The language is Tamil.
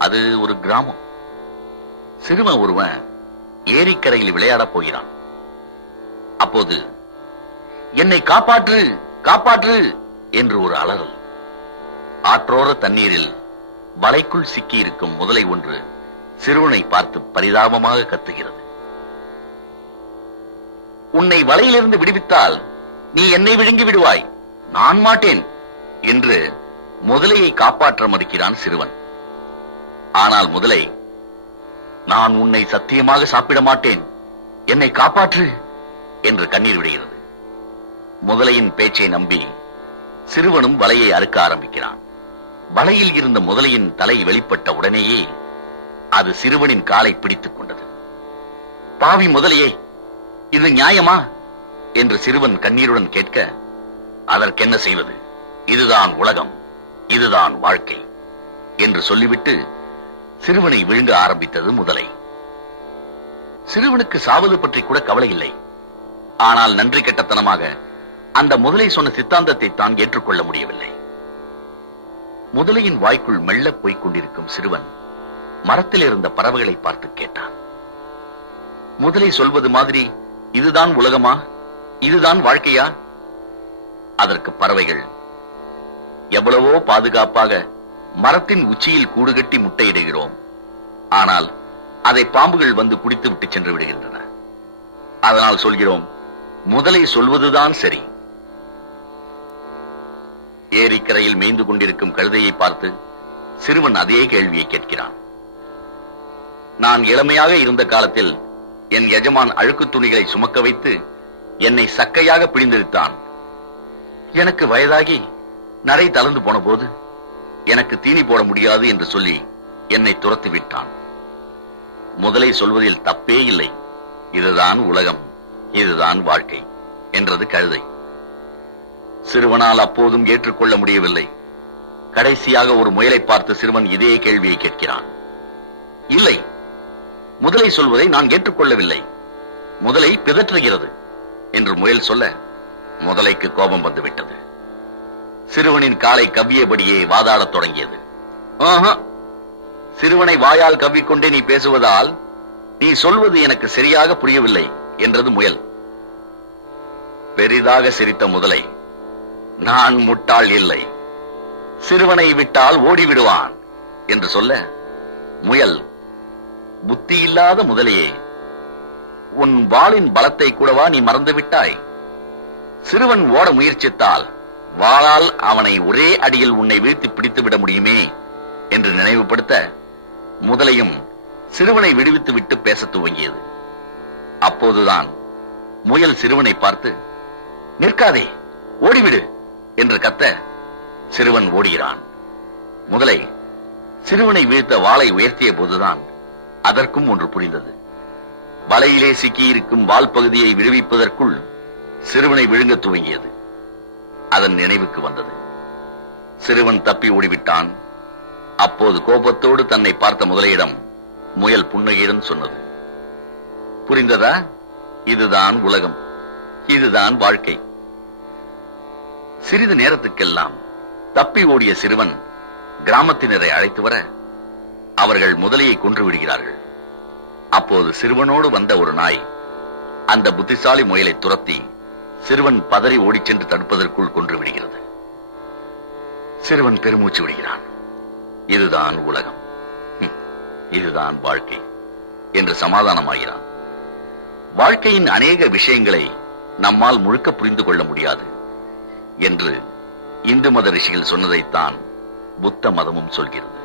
அது ஒரு கிராமம். சிறுவன் ஒருவன் ஏரிக்கரையில் விளையாடப் போகிறான். அப்போது என்னை காப்பாற்று காப்பாற்று என்று ஒரு அலறல். ஆற்றோர தண்ணீரில் வலைக்குள் சிக்கியிருக்கும் முதலை ஒன்று சிறுவனை பார்த்து பரிதாபமாக கத்துகிறது. உன்னை வலையிலிருந்து விடுவித்தால் நீ என்னை விழுங்கி விடுவாய், நான் மாட்டேன் என்று முதலையை காப்பாற்ற மறுக்கிறான் சிறுவன். ஆனால் முதலை, நான் உன்னை சத்தியமாக சாப்பிட மாட்டேன், என்னை காப்பாற்று என்று கண்ணீர் விடுகிறது. முதலையின் பேச்சை நம்பி சிறுவனும் வலையை அறுக்க ஆரம்பிக்கிறான். வலையில் இருந்த முதலையின் தலை வெளிப்பட்ட உடனேயே அது சிறுவனின் காலை பிடித்துக் கொண்டது. பாவி முதலையே, இது நியாயமா என்று சிறுவன் கண்ணீருடன் கேட்க, அதற்கென்ன செய்வது, இதுதான் உலகம், இதுதான் வாழ்க்கை என்று சொல்லிவிட்டு சிறுவனை விழுங்க ஆரம்பித்தது முதலை. சிறுவனுக்கு சாவது பற்றி கூட கவலை இல்லை. ஆனால் நன்றி கெட்டத்தனமாக அந்த முதலை சொன்ன சித்தாந்தத்தை தான் ஏற்றுக்கொள்ள முடியவில்லை. முதலையின் வாய்க்குள் மெல்ல போய்க் கொண்டிருக்கும் சிறுவன் மரத்தில் இருந்த பறவைகளை பார்த்து கேட்டான், முதலை சொல்வது மாதிரி இதுதான் உலகமா, இதுதான் வாழ்க்கையா? அதற்கு பறவைகள், எவ்வளவோ பாதுகாப்பாக மரத்தின் உச்சியில் கூடு கட்டி முட்டையிடுகிறோம், ஆனால் அதை பாம்புகள் வந்து குடித்து விட்டு சென்று விடுகின்றன. அதனால் சொல்கிறோம், முதலை சொல்வதுதான் சரி. ஏரிக்கரையில் மேய்ந்து கொண்டிருக்கும் கழுதையை பார்த்து சிறுவன் அதே கேள்வியை கேட்கிறான். நான் இளமையாக இருந்த காலத்தில் என் எஜமான் அழுக்கு துணிகளை சுமக்க வைத்து என்னை சக்கையாக பிழிந்தெடுத்தான். எனக்கு வயதாகி நடை தளர்ந்து போன போது எனக்கு தீனி போட முடியாது என்று சொல்லி என்னை துரத்து விட்டான். முதலை சொல்வதில் தப்பே இல்லை, இதுதான் உலகம், இதுதான் வாழ்க்கை என்றது கழுதை. சிறுவனால் அப்போதும் ஏற்றுக்கொள்ள முடியவில்லை. கடைசியாக ஒரு முயலை பார்த்து சிறுவன் இதே கேள்வியை கேட்கிறான். இல்லை, முதலை சொல்வதை நான் ஏற்றுக்கொள்ளவில்லை, முதலை பிதற்றுகிறது என்று முயல் சொல்ல முதலைக்கு கோபம் வந்துவிட்டது. சிறுவனின் காலை கவ்வியபடியே வாதாடத் தொடங்கியது. சிறுவனை வாயால் கவ்விக்கொண்டே நீ பேசுவதால் நீ சொல்வது எனக்கு சரியாக புரியவில்லை என்றது முயல். பெரிதாக சிரித்த முதலை, நான் முட்டாள் இல்லை, சிறுவனை விட்டால் ஓடிவிடுவான் என்று சொல்ல முயல், புத்தி இல்லாத முதலையே, உன் வாளின் பலத்தை கூடவா நீ மறந்து விட்டாய்? சிறுவன் ஓட முயற்சித்தால் வாளால் அவனை ஒரே அடியில் உன்னை வீழ்த்தி பிடித்து விட முடியுமே என்று நினைவுபடுத்த முதலையும் சிறுவனை விடுவித்து விட்டு பேசத் துவங்கியது. அப்போதுதான் முயல் சிறுவனை பார்த்து, நிற்காதே, ஓடிவிடு என்று கத்த சிறுவன் ஓடுகிறான். முதலை சிறுவனை வீழ்த்த வாளை உயர்த்திய போதுதான் அதற்கும் ஒன்று புரிந்தது. வலையிலே சிக்கியிருக்கும் வால் பகுதியை விடுவிப்பதற்குள் சிறுவனை விழுங்க துவங்கியது. அதன் நினைவுக்கு வந்தது. சிறுவன் தப்பி ஓடிவிட்டான். அப்போது கோபத்தோடு தன்னை பார்த்த முதலையிடம் முயல் புன்னகையுடன் சொன்னது, புரிந்ததா? இதுதான் உலகம், இதுதான் வாழ்க்கை. சிறிது நேரத்துக்கெல்லாம் தப்பி ஓடிய சிறுவன் கிராமத்தினரை அழைத்து வர அவர்கள் முதலையை கொன்று விடுகிறார்கள். அப்போது சிறுவனோடு வந்த ஒரு நாய் அந்த புத்திசாலி முயலை துரத்தி சிறுவன் பதறி ஓடிச் சென்று தடுப்பதற்குள் கொன்று விடுகிறது. சிறுவன் பெருமூச்சு விடுகிறான். இதுதான் உலகம், இதுதான் வாழ்க்கை என்று சமாதானமாகிறான். வாழ்க்கையின் அநேக விஷயங்களை நம்மால் முழுக்க புரிந்து கொள்ள முடியாது என்று இந்து மத ரிஷிகள் சொன்னதைத்தான் புத்த மதமும் சொல்கிறது.